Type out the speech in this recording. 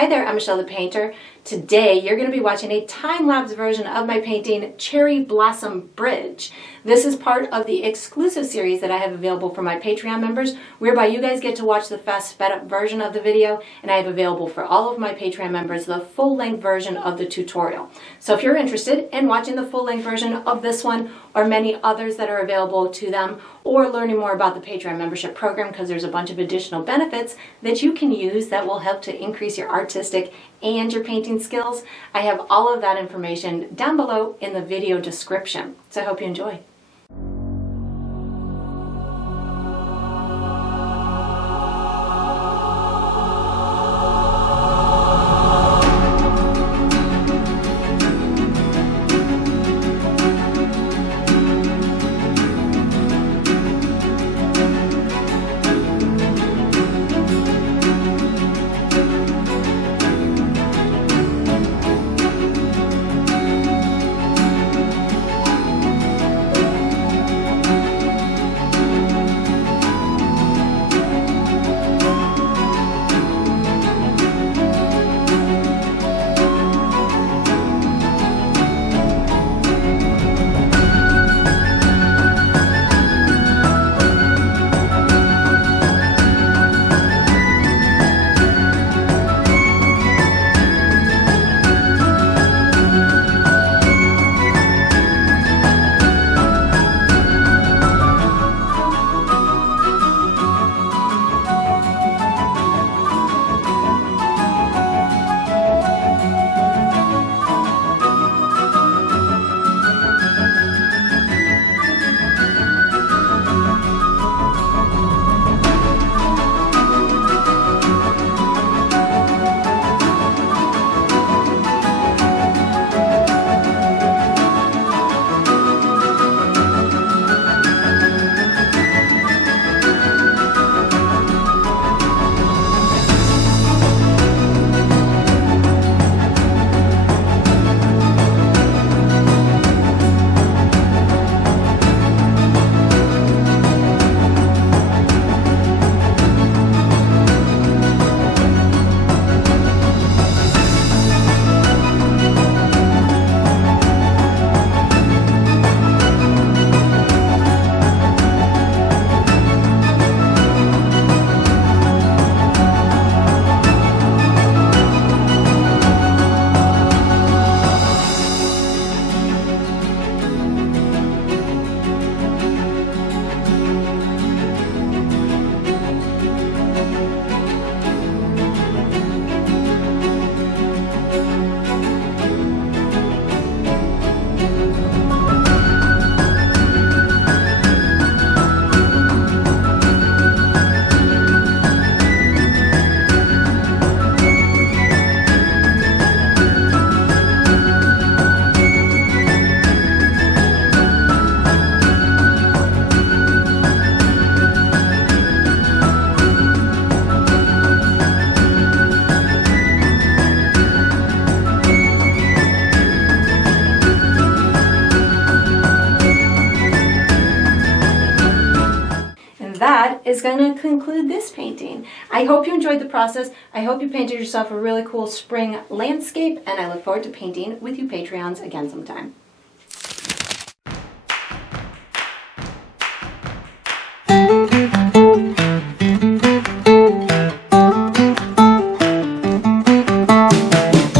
Hi there, I'm Michelle the Painter. Today you're going to be watching a time-lapse version of my painting Cherry Blossom Bridge. This is part of the exclusive series that I have available for my Patreon members, whereby you guys get to watch the fast sped-up version of the video, and I have available for all of my Patreon members the full-length version of the tutorial. So if you're interested in watching the full-length version of this one or many others that are available to them, or learning more about the Patreon membership program, because there's a bunch of additional benefits that you can use that will help to increase your artistic and your painting skills, I have all of that information down below in the video description. So I hope you enjoy. That is going to conclude this painting. I hope you enjoyed the process. I hope you painted yourself a really cool spring landscape, and I look forward to painting with you Patreons again sometime.